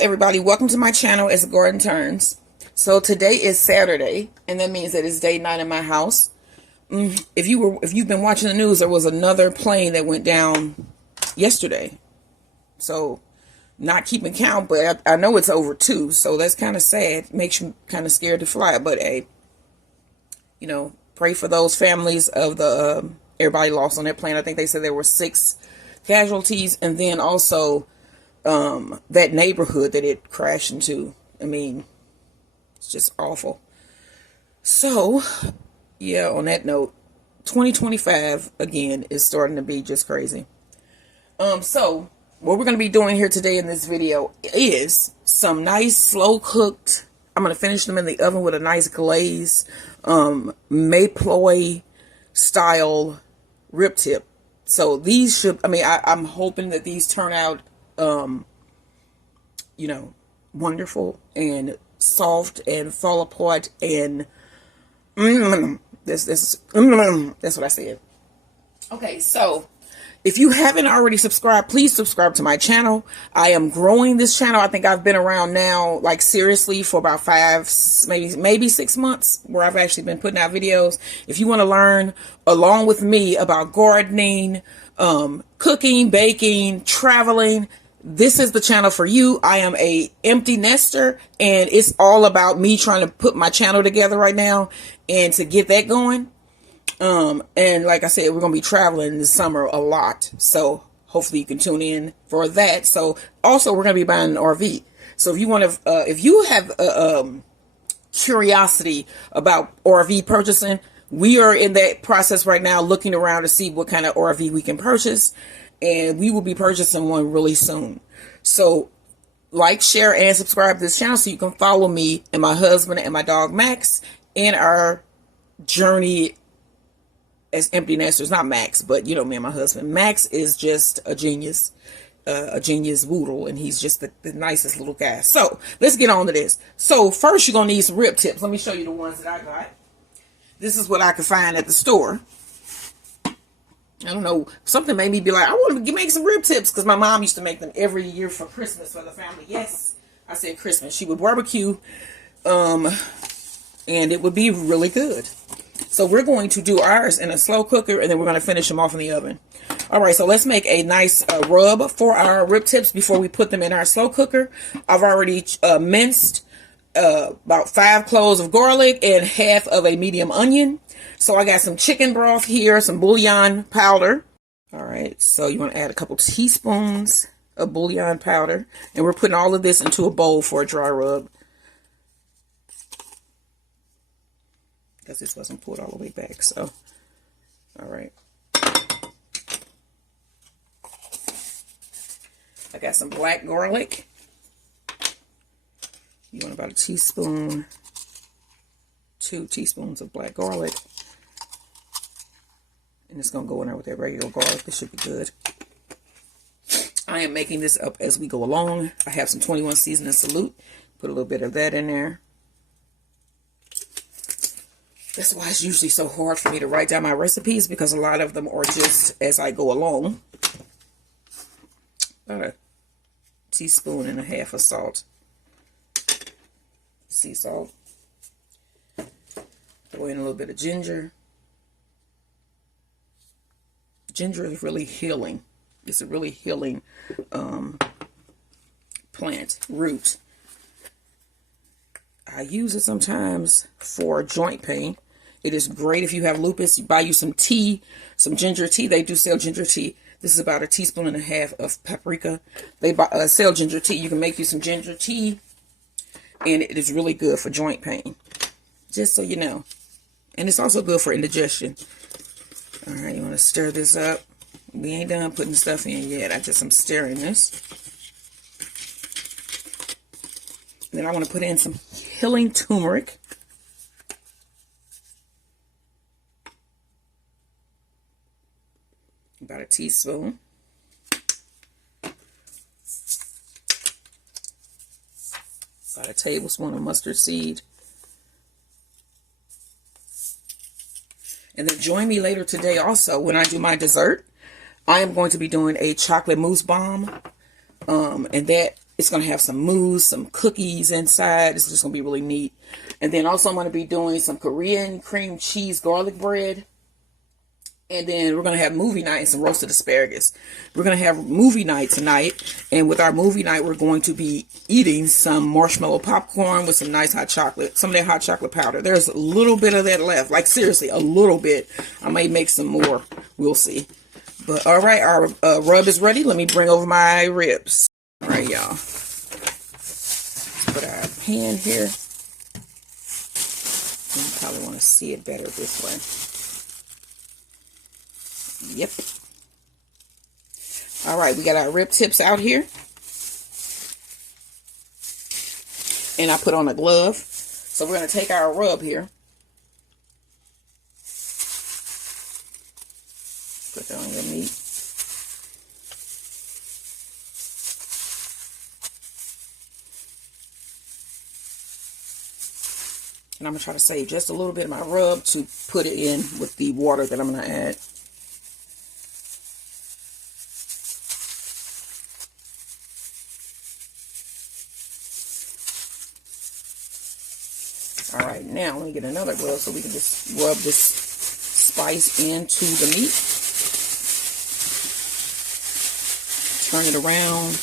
everybody, welcome to my channel. It's Garden Turns. So today is Saturday, and that means that it's date night in my house. If you've been watching the news, there was another plane that went down yesterday. So not keeping count, but I know it's over 2, so that's kind of sad. Makes you kind of scared to fly, but hey, you know, pray for those families of the everybody lost on that plane. I think they said there were 6 casualties, and then also that neighborhood that it crashed into. I mean, it's just awful. So yeah, on that note, 2025 again is starting to be just crazy. So what we're going to be doing here today in this video is some nice slow cooked, I'm going to finish them in the oven with a nice glaze, Ploy style rib tip. So these should, I mean, I'm hoping that these turn out you know, wonderful and soft and fall apart and that's what I said. Okay, so if you haven't already subscribed, please subscribe to my channel. I am growing this channel. I think I've been around now, like seriously, for about 5, maybe 6 months, where I've actually been putting out videos. If you want to learn along with me about gardening, cooking, baking, traveling, this is the channel for you. I am a empty nester, and it's all about me trying to put my channel together right now and to get that going. And like I said, we're going to be traveling this summer a lot. So hopefully you can tune in for that. So also we're going to be buying an RV. So if you want to, if you have curiosity about RV purchasing, we are in that process right now, looking around to see what kind of RV we can purchase. And we will be purchasing one really soon. So like, share, and subscribe to this channel so you can follow me and my husband and my dog Max in our journey as empty nesters. Not Max, but you know me and my husband. Max is just a genius woodle, and he's just the nicest little guy. So let's get on to this. So first you're gonna need some rib tips. Let me show you the ones that I got. This is what I could find at the store. I don't know, something made me be like, I want to make some rib tips, because my mom used to make them every year for Christmas for the family. Yes, I said Christmas. She would barbecue, and it would be really good. So we're going to do ours in a slow cooker, and then we're going to finish them off in the oven. All right, so let's make a nice rub for our rib tips before we put them in our slow cooker. I've already minced about 5 cloves of garlic and half of a medium onion. So I got some chicken broth here, some bouillon powder. All right, so you want to add a couple teaspoons of bouillon powder, and we're putting all of this into a bowl for a dry rub, because this wasn't pulled all the way back. So all right, I got some black garlic. You want about a teaspoon, 2 teaspoons of black garlic. And it's going to go in there with that regular garlic. This should be good. I am making this up as we go along. I have some 21 seasoning salute. Put a little bit of that in there. That's why it's usually so hard for me to write down my recipes, because a lot of them are just as I go along. About a teaspoon and a half of salt. Sea salt. Throw in a little bit of ginger. Ginger is really healing. It's a really healing plant root. I use it sometimes for joint pain. It is great if you have lupus. You buy you some tea, some ginger tea. They do sell ginger tea. This is about a teaspoon and a half of paprika. They sell ginger tea. You can make you some ginger tea, and it is really good for joint pain, just so you know. And it's also good for indigestion. All right, you want to stir this up. We ain't done putting stuff in yet. I'm stirring this. Then I want to put in some healing turmeric. About a teaspoon. About a tablespoon of mustard seed. And then join me later today also when I do my dessert. I am going to be doing a chocolate mousse bomb. And that It's going to have some mousse, some cookies inside. It's just going to be really neat. And then also I'm going to be doing some Korean cream cheese garlic bread. And then we're going to have movie night and some roasted asparagus. We're going to have movie night tonight. And with our movie night, we're going to be eating some marshmallow popcorn with some nice hot chocolate. Some of that hot chocolate powder. There's a little bit of that left. Like, seriously, a little bit. I may make some more. We'll see. But, all right, our rub is ready. Let me bring over my ribs. All right, y'all. Let's put our pan here. You probably want to see it better this way. Yep. All right, we got our rib tips out here. And I put on a glove. So we're going to take our rub here. Put that on your meat. And I'm going to try to save just a little bit of my rub to put it in with the water that I'm going to add. All right, now let me get another glove so we can just rub this spice into the meat. Turn it around.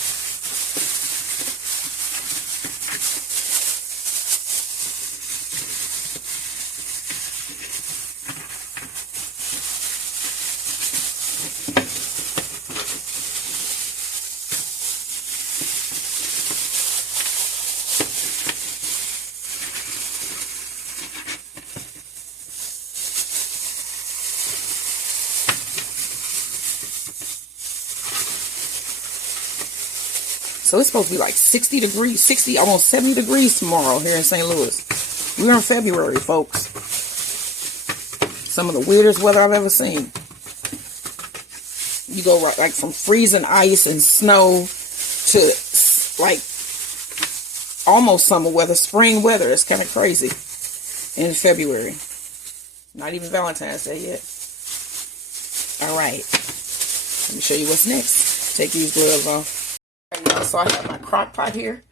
So it's supposed to be like 60 degrees, 60, almost 70 degrees tomorrow here in St. Louis. We're in February, folks. Some of the weirdest weather I've ever seen. You go right, like from freezing ice and snow to like almost summer weather, spring weather. It's kind of crazy in February. Not even Valentine's Day yet. All right. Let me show you what's next. Take these gloves off. So I have my crock pot here.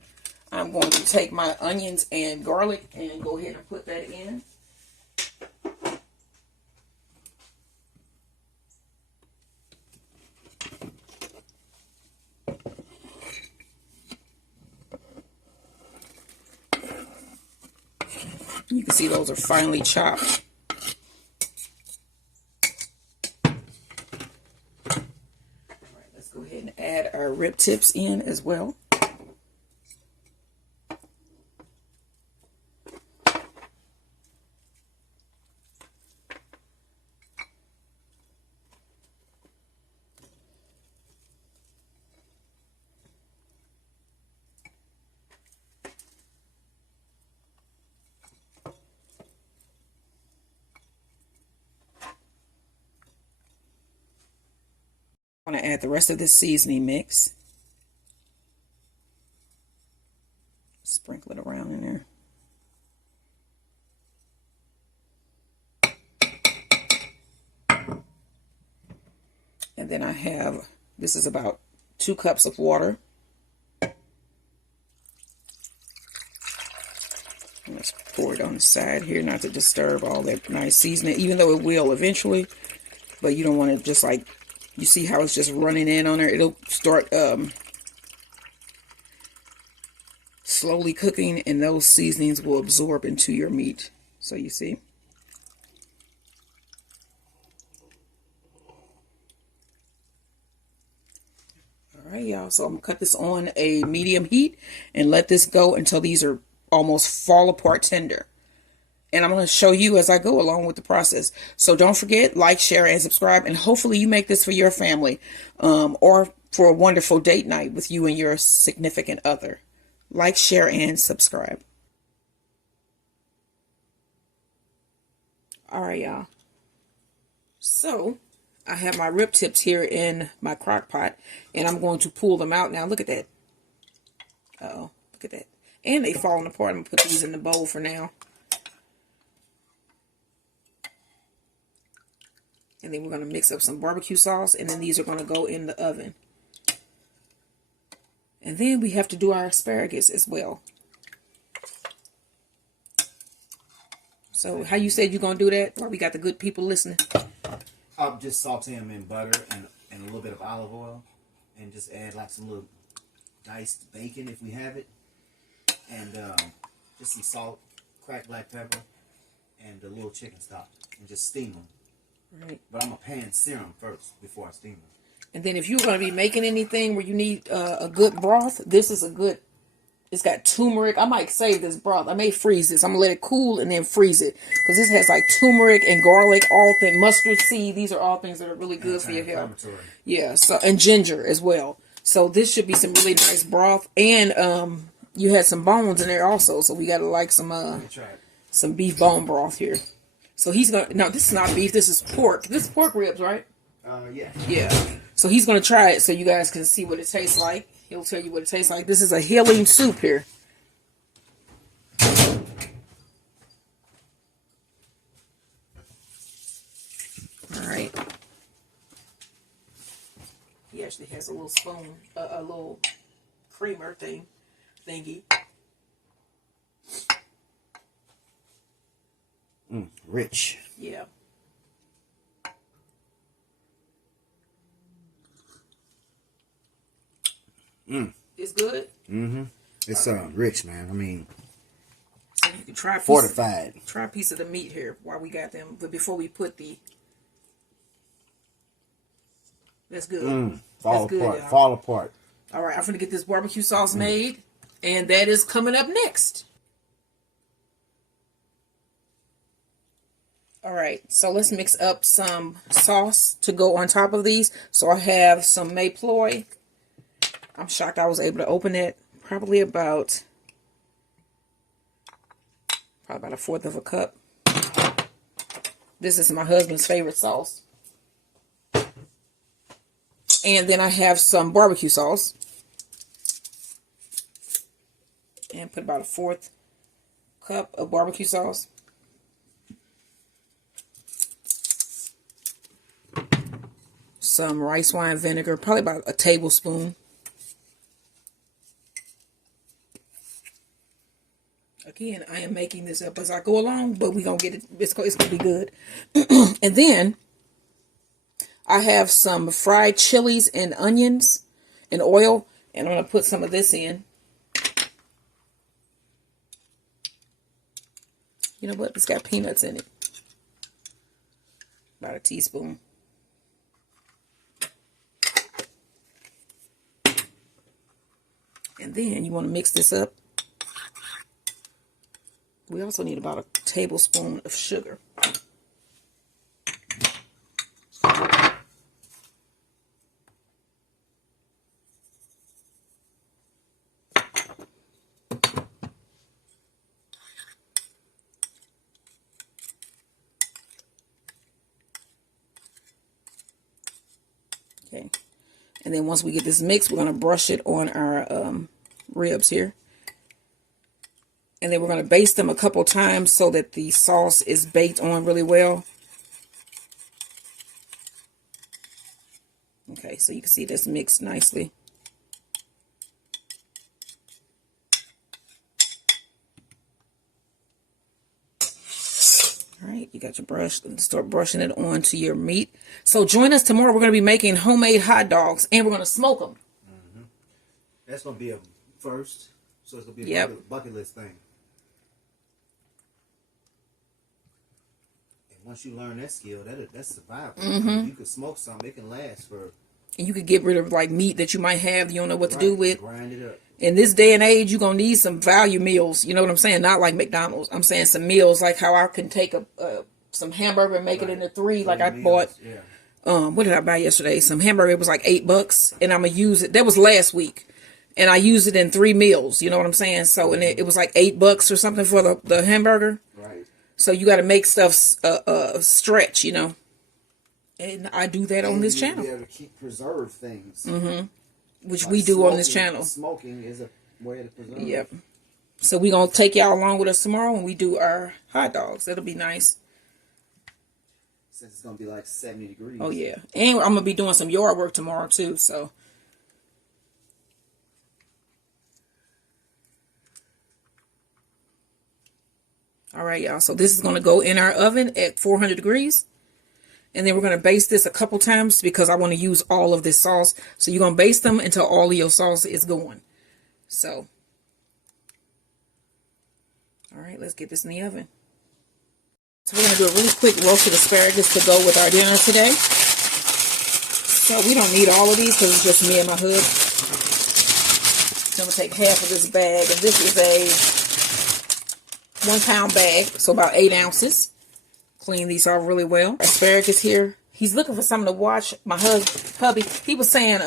I'm going to take my onions and garlic and go ahead and put that in. You can see those are finely chopped. Go ahead and add our rib tips in as well. I'm going to add the rest of this seasoning mix. Sprinkle it around in there. And then I have, this is about 2 cups of water. Let's pour it on the side here, not to disturb all that nice seasoning, even though it will eventually. But you don't want to just like, you see how it's just running in on there? It'll start slowly cooking, and those seasonings will absorb into your meat. So you see. All right, y'all. So I'm going to cut this on a medium heat and let this go until these are almost fall apart tender. And I'm going to show you as I go along with the process. So don't forget, like, share, and subscribe. And hopefully you make this for your family or for a wonderful date night with you and your significant other. Like, share, and subscribe. All right, y'all. So I have my rib tips here in my crock pot. And I'm going to pull them out now. Look at that. Uh-oh. Look at that. And they falling apart. I'm going to put these in the bowl for now. And then we're going to mix up some barbecue sauce. And then these are going to go in the oven. And And then we have to do our asparagus as well. So how you said you're going to do that? Or we got the good people listening? I'll just saute them in butter and a little bit of olive oil. And just add like some little diced bacon if we have it. And just some salt, cracked black pepper, and a little chicken stock. And just steam them. Right. But I'm going to pan sear them first before I steam them. And then if you're going to be making anything where you need a good broth, this is a good, it's got turmeric. I might save this broth. I may freeze this. I'm going to let it cool and then freeze it. Because this has like turmeric and garlic, all things, mustard seed. These are all things that are really good for your health. Yeah, so, and ginger as well. So this should be some really nice broth. And you had some bones in there also. So we got to like some beef bone broth here. So he's going to, no, this is not beef. This is pork. This is pork ribs, right? Yeah. Yeah. So he's going to try it so you guys can see what it tastes like. He'll tell you what it tastes like. This is a healing soup here. All right. He actually has a little spoon, a little creamer thingy. Rich. Yeah. It's good. It's rich, man. I mean, so you can try fortified. Try a piece of the meat here while we got them, but before we put the. That's good. Fall apart. All right, I'm gonna get this barbecue sauce made, and that is coming up next. All right, so let's mix up some sauce to go on top of these. So I have some Ploy. I'm shocked I was able to open it. Probably about a fourth of a cup. This is my husband's favorite sauce. And then I have some barbecue sauce. And put about a fourth cup of barbecue sauce. Some rice wine vinegar, probably about a tablespoon. Again, I am making this up as I go along, but we're going to get it. It's going to be good. And then I have some fried chilies and onions and oil, and I'm going to put some of this in. You know what? It's got peanuts in it. About a teaspoon. And then you want to mix this up. We also need about a tablespoon of sugar. Okay. And then once we get this mixed, we're going to brush it on our ribs here. And then we're going to baste them a couple times so that the sauce is baked on really well. Okay, so you can see this mixed nicely. All right, you got your brush. Start brushing it onto your meat. So join us tomorrow. We're going to be making homemade hot dogs, and we're going to smoke them. That's going to be a first. So it's going to be a bucket list thing. Once you learn that skill, that's survival. You can smoke something; it can last for. And you could get rid of like meat that you might have you don't know what to do with. Grind it up. In this day and age, you're gonna need some value meals. You know what I'm saying? Not like McDonald's. I'm saying some meals like how I can take some hamburger and make it into three. Like I bought. What did I buy yesterday? Some hamburger. It was like $8, and I'm gonna use it. That was last week, and I used it in 3 meals. You know what I'm saying? So and it was like $8 or something for the hamburger. Right. So you got to make stuff stretch, you know. And I do that on this channel. Be able to preserve things. Which like we do on this channel. Smoking is a way to preserve. Yep. So we're going to take y'all along with us tomorrow when we do our hot dogs. That'll be nice. Since it's going to be like 70 degrees. Oh, yeah. And I'm going to be doing some yard work tomorrow, too. So All right, y'all. So this is going to go in our oven at 400 degrees. And then we're going to baste this a couple times because I want to use all of this sauce. So you're going to baste them until all of your sauce is going. So, all right, let's get this in the oven. So we're going to do a really quick roasted asparagus to go with our dinner today. So we don't need all of these because it's just me and my hub. So I'm going to take half of this bag. And this is a 1 pound bag, so about 8 ounces. Clean these off really well. Asparagus here. He's looking for something to watch. My hubby, he was saying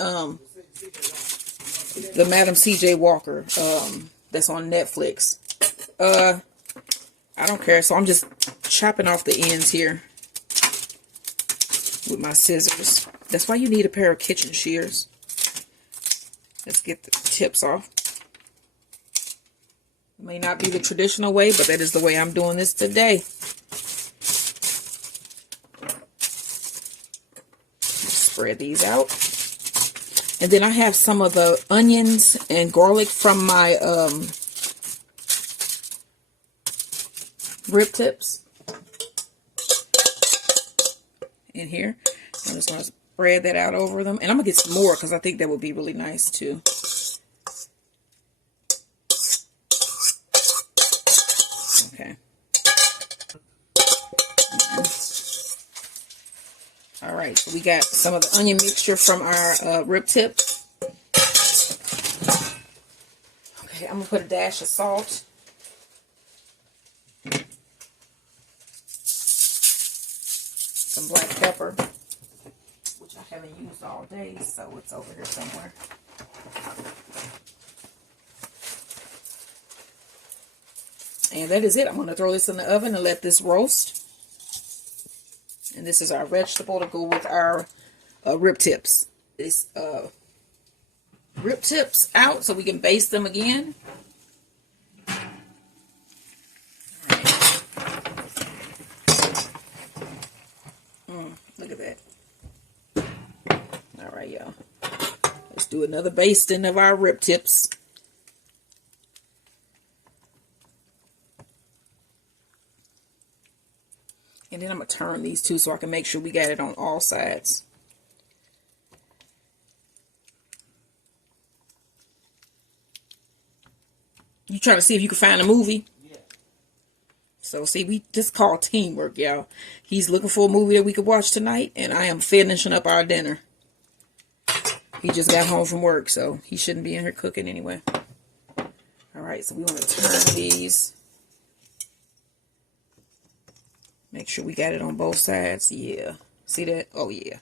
the Madam C.J. Walker that's on Netflix. I don't care, so I'm just chopping off the ends here with my scissors. That's why you need a pair of kitchen shears. Let's get the tips off. It may not be the traditional way, but that is the way I'm doing this today. Spread these out. And then I have some of the onions and garlic from my rib tips in here. I'm just going to spread that out over them. And I'm going to get some more because I think that would be really nice too. Okay. All right, so we got some of the onion mixture from our rib tip. Okay, I'm going to put a dash of salt. Some black pepper, which I haven't used all day, so it's over here somewhere. And that is it. I'm going to throw this in the oven and let this roast. And this is our vegetable to go with our rib tips. This rib tips out so we can baste them again. Look at that. All right, y'all. Let's do another basting of our rib tips. And then I'm going to turn these two so I can make sure we got it on all sides. You trying to see if you can find a movie? Yeah. So see, we just call teamwork, y'all. He's looking for a movie that we could watch tonight, and I am finishing up our dinner. He just got home from work, so he shouldn't be in here cooking anyway. All right, so we want to turn these. Make sure we got it on both sides. Yeah. See that? Oh, yeah.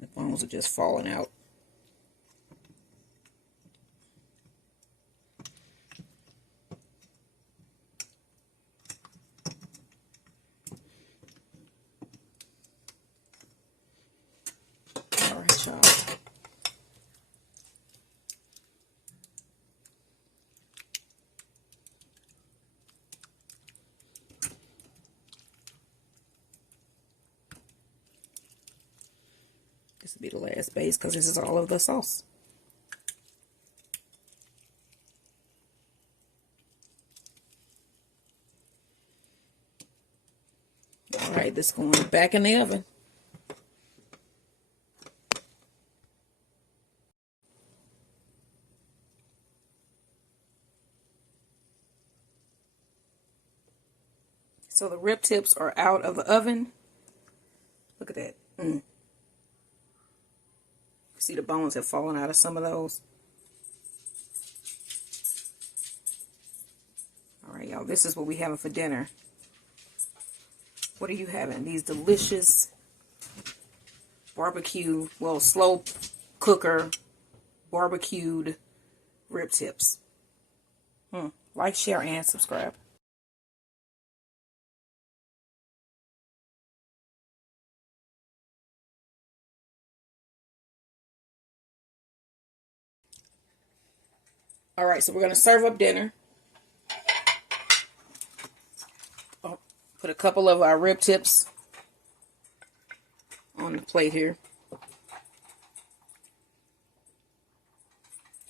The bones are just falling out. All right, y'all. This will be the last base because this is all of the sauce. All right, this is going back in the oven. So the rib tips are out of the oven. Look at that. See, the bones have fallen out of some of those. All right, y'all. This is what we having for dinner. What are you having? These delicious barbecue, well, slow cooker barbecued rib tips. Like, share, and subscribe. All right, so we're going to serve up dinner. I'll put a couple of our rib tips on the plate here.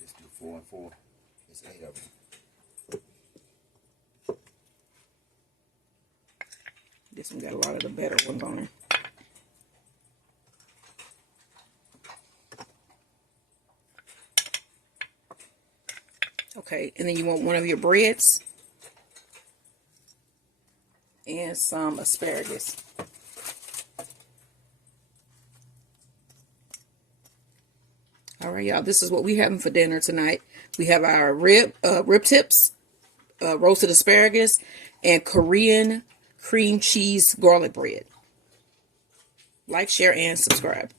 Just do 4 and 4. Just 8 of them. This one got a lot of the better ones on it. Okay, and then you want one of your breads and some asparagus. All right, y'all, this is what we having for dinner tonight. We have our rib tips, roasted asparagus, and Korean cream cheese garlic bread. Like, share, and subscribe.